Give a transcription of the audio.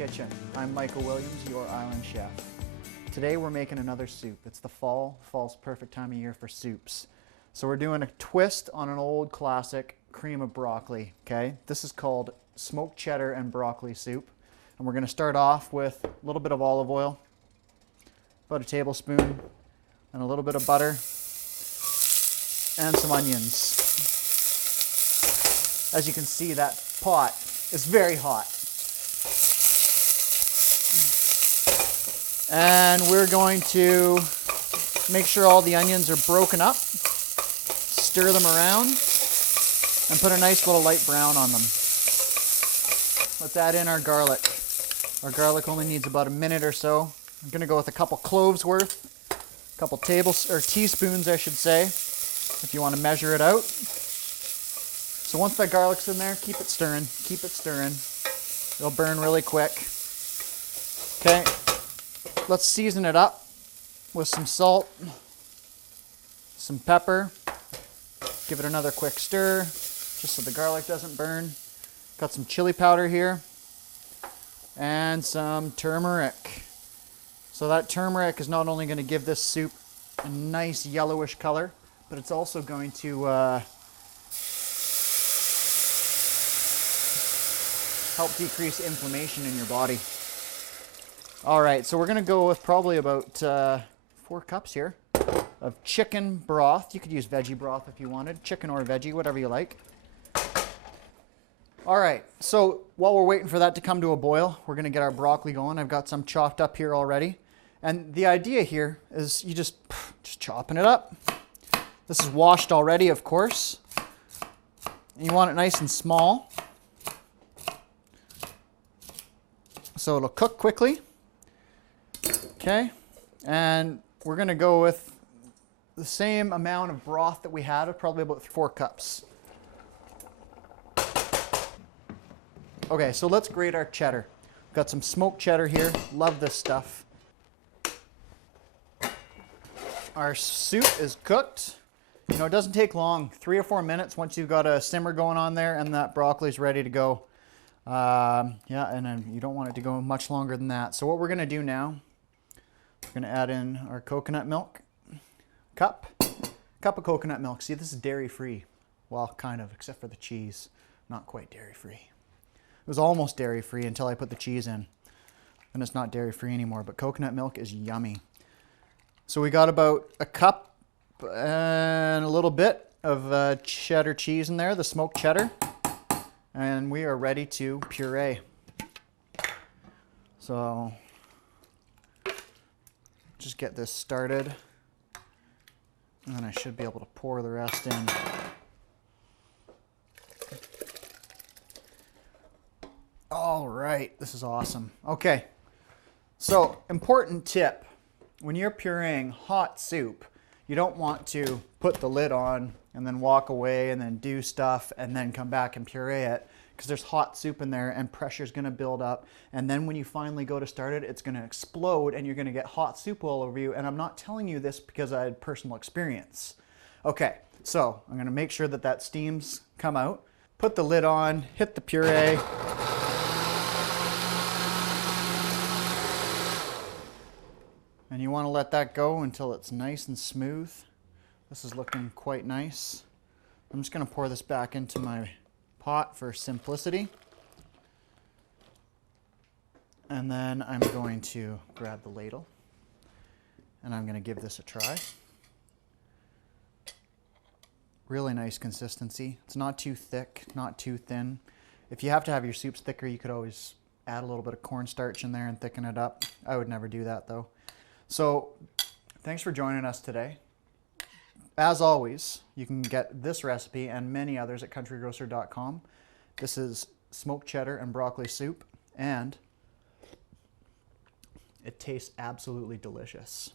Kitchen. I'm Michael Williams, your island chef. Today we're making another soup. It's the fall. Fall's the perfect time of year for soups. So we're doing a twist on an old classic, cream of broccoli, okay? This is called smoked cheddar and broccoli soup. And we're gonna start off with a little bit of olive oil, about a tablespoon, and a little bit of butter, and some onions. As you can see, that pot is very hot. And we're going to make sure all the onions are broken up, stir them around, and put a nice little light brown on them. Let's add in our garlic. Our garlic only needs about a minute or so. I'm going to go with a couple cloves worth, a couple teaspoons, I should say, if you want to measure it out. So once that garlic's in there, keep it stirring, keep it stirring. It'll burn really quick. Okay, let's season it up with some salt, some pepper. Give it another quick stir, just so the garlic doesn't burn. Got some chili powder here, and some turmeric. So that turmeric is not only going to give this soup a nice yellowish color, but it's also going to help decrease inflammation in your body. All right, so we're gonna go with probably about 4 cups here of chicken broth. You could use veggie broth if you wanted, chicken or veggie, whatever you like. All right, so while we're waiting for that to come to a boil, we're gonna get our broccoli going. I've got some chopped up here already. And the idea here is you just chopping it up. This is washed already, of course. And you want it nice and small, so it'll cook quickly. Okay, and we're gonna go with the same amount of broth that we had, probably about 4 cups. Okay, so let's grate our cheddar. Got some smoked cheddar here, love this stuff. Our soup is cooked. You know, it doesn't take long, 3 or 4 minutes once you've got a simmer going on there and that broccoli's ready to go. Yeah, and then you don't want it to go much longer than that. So what we're gonna do now, we're going to add in our coconut milk, cup of coconut milk. See, this is dairy-free. Well, kind of, except for the cheese. Not quite dairy-free. It was almost dairy-free until I put the cheese in. And it's not dairy-free anymore, but coconut milk is yummy. So we got about a cup and a little bit of cheddar cheese in there, the smoked cheddar. And we are ready to puree. So just get this started, and then I should be able to pour the rest in. All right, this is awesome. Okay, so important tip. When you're pureeing hot soup, you don't want to put the lid on and then walk away and then do stuff and then come back and puree it, because there's hot soup in there and pressure's gonna build up, and then when you finally go to start it, it's gonna explode and you're gonna get hot soup all over you. And I'm not telling you this because I had personal experience. Okay, so I'm gonna make sure that that steam's come out, put the lid on, hit the puree. And you wanna let that go until it's nice and smooth. This is looking quite nice. I'm just gonna pour this back into my pot for simplicity. And then I'm going to grab the ladle and I'm gonna give this a try. Really nice consistency. It's not too thick, not too thin. If you have to have your soups thicker, you could always add a little bit of cornstarch in there and thicken it up. I would never do that though. So thanks for joining us today. As always, you can get this recipe and many others at countrygrocer.com. This is smoked cheddar and broccoli soup, and it tastes absolutely delicious.